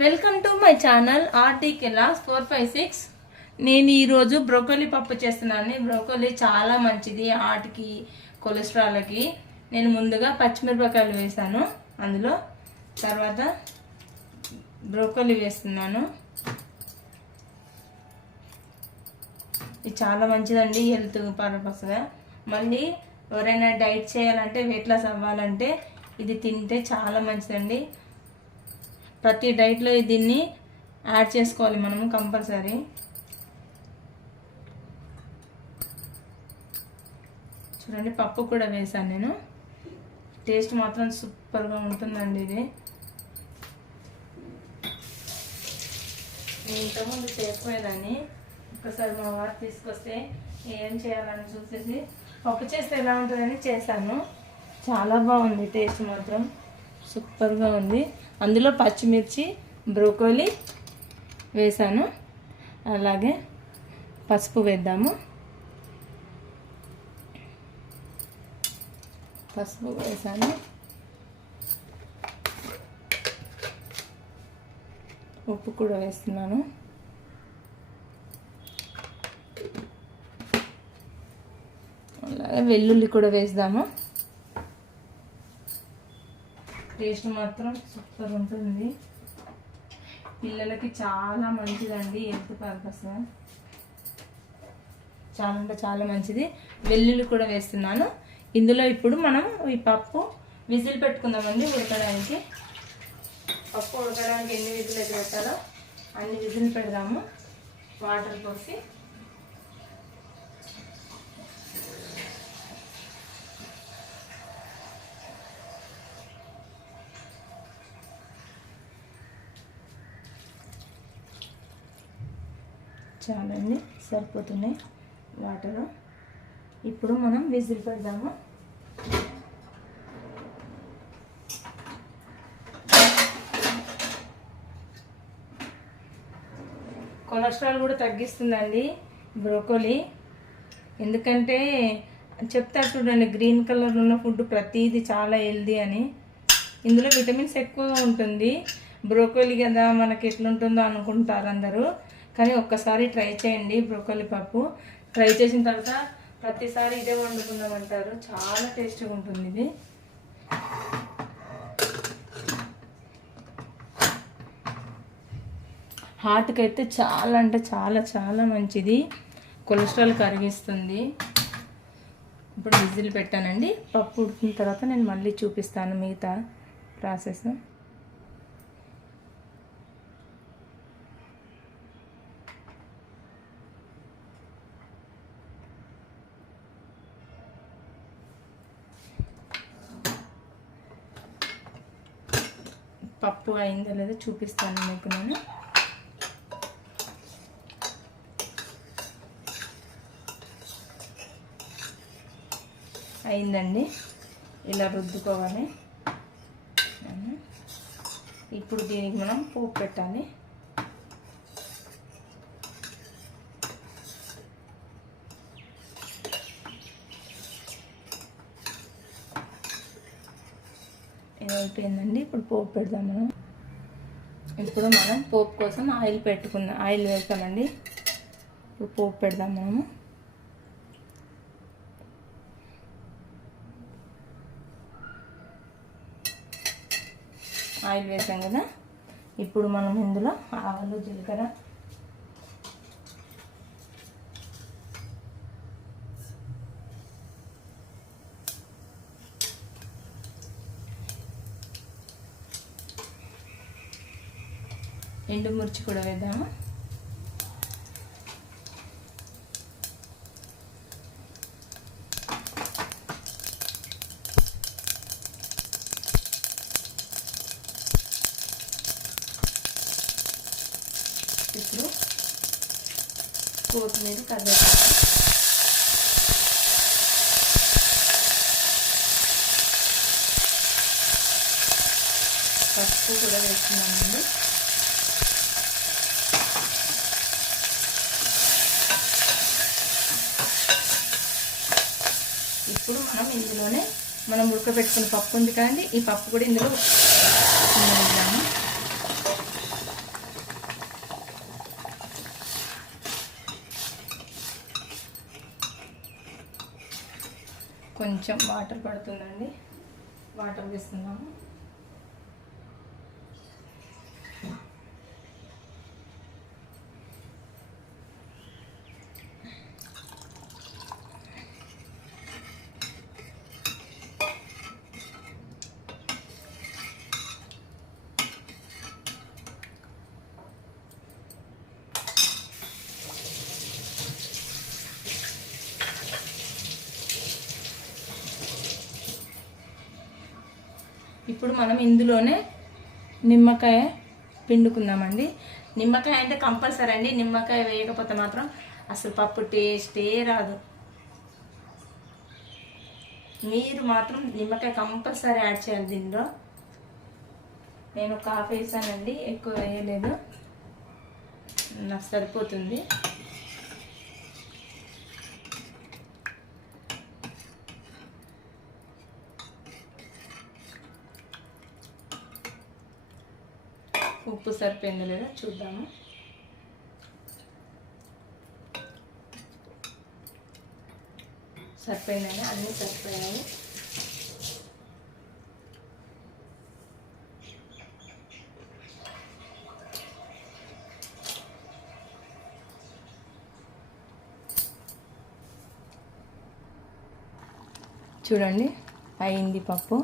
Welcome to my channel RTK లాస్ 456. నేను ఈరోజు బ్రోకోలీ పప్పు చేస్తున్నాను. బ్రోకోలీ చాలా మంచిది హార్ట్కి, కొలెస్ట్రాల్కి. నేను ముందుగా పచ్చిమిరపకాయలు వేసాను, అందులో తర్వాత బ్రోకోలీ వేస్తున్నాను. ఇది చాలా మంచిదండి హెల్త్ పర్పస్గా. మళ్ళీ ఎవరైనా డైట్ చేయాలంటే, వెయిట్ లాస్ అవ్వాలంటే ఇది తింటే చాలా మంచిదండి. ప్రతి డైట్లో దీన్ని యాడ్ చేసుకోవాలి మనము కంపల్సరీ. చూడండి, పప్పు కూడా వేసాను నేను. టేస్ట్ మాత్రం సూపర్గా ఉంటుందండి ఇది. నేను ఇంతకుముందు చేసుకోలేదాన్ని, ఒక్కసారి మా వారు తీసుకొస్తే ఏం చేయాలని చూసేసి పప్పు చేస్తే ఎలా ఉంటుందని చేశాను. చాలా బాగుంది, టేస్ట్ మాత్రం సూపర్గా ఉంది. అందులో పచ్చిమిర్చి, బ్రోకోలీ వేసాను. అలాగే పసుపు వేద్దాము. పసుపు వేసాను, ఉప్పు కూడా వేస్తున్నాను. అలాగే వెల్లుల్లి కూడా వేద్దాము. టేస్ట్ మాత్రం సూపర్ ఉంటుంది. పిల్లలకి చాలా మంచిదండి హెల్త్ పర్పస్గా, చాలా అంటే చాలా మంచిది. వెల్లుల్లి కూడా వేస్తున్నాను. ఇందులో ఇప్పుడు మనం ఈ పప్పు విజిల్ పెట్టుకుందామండి ఉడకడానికి. పప్పు ఉడకడానికి ఎన్ని విజిల్ అయితే పెట్టాలో అన్ని విజిల్ పెడదాము. వాటర్ పోసి చాలండి, సరిపోతున్నాయి వాటర్. ఇప్పుడు మనం విజిల్ పెడదాము. కొలెస్ట్రాల్ కూడా తగ్గిస్తుందండి బ్రోకోలీ. ఎందుకంటే చెప్తారు చూడండి, గ్రీన్ కలర్ ఉన్న ఫుడ్ ప్రతిదీ చాలా హెల్దీ అని. ఇందులో విటమిన్స్ ఎక్కువగా ఉంటుంది. బ్రోకోలీ కదా మనకి ఎట్లుంటుందో అనుకుంటారు అందరూ, కానీ ఒక్కసారి ట్రై చేయండి బ్రోకోలీ పప్పు. ట్రై చేసిన తర్వాత ప్రతిసారి ఇదే వండుకుందామంటారు. చాలా టేస్టీగా ఉంటుంది ఇది. హార్ట్కి అయితే చాలా అంటే చాలా చాలా మంచిది, కొలెస్ట్రాల్ కరిగిస్తుంది. ఇప్పుడు విజిల్ పెట్టానండి. పప్పు ఉడికిన తర్వాత నేను మళ్ళీ చూపిస్తాను మిగతా ప్రాసెస్. పప్పు అయిందో లేదో చూపిస్తాను మీకు నేను. అయిందండి, ఇలా రుద్దుకోవాలి. ఇప్పుడు దీనికి మనం పోపు పెట్టాలి. ఇది అయిపోయిందండి. ఇప్పుడు పోపు పెడదాం మనం. ఇప్పుడు మనం పోపు కోసం ఆయిల్ వేస్తామండి. ఇప్పుడు పోపు పెడదాం మనము. ఆయిల్ వేసాం కదా, ఇప్పుడు మనం ఇందులో ఆవాలు, జీలకర్ర, ఎండుమిర్చి కూడా వేద్దాము. ఇప్పుడు కొత్తిమీర, కరివేపాకు, పసుపు కూడా వేస్తున్నామండి. ఇప్పుడు మనం ఇందులోనే మనం ఉడకబెట్టుకున్న పప్పు ఉంది కదండి, ఈ పప్పు కూడా ఇందులో వేద్దాము. కొంచెం వాటర్ పడుతుందండి, వాటర్ వేస్తున్నాము. ఇప్పుడు మనం ఇందులోనే నిమ్మకాయ పిండుకుందామండి. నిమ్మకాయ అంటే కంపల్సరీ అండి, నిమ్మకాయ వేయకపోతే మాత్రం అసలు పప్పు టేస్టే రాదు. మీరు మాత్రం నిమ్మకాయ కంపల్సరీ యాడ్ చేయాలి దీనిలో. నేను ఒక హాఫ్ వేసానండి, ఎక్కువ వేయలేదు, నాకు సరిపోతుంది. ఉప్పు సరిపోయిందో లేదో చూద్దాము. సరిపోయిందండి, అన్నీ సరిపోయాయి. చూడండి అయింది పప్పు.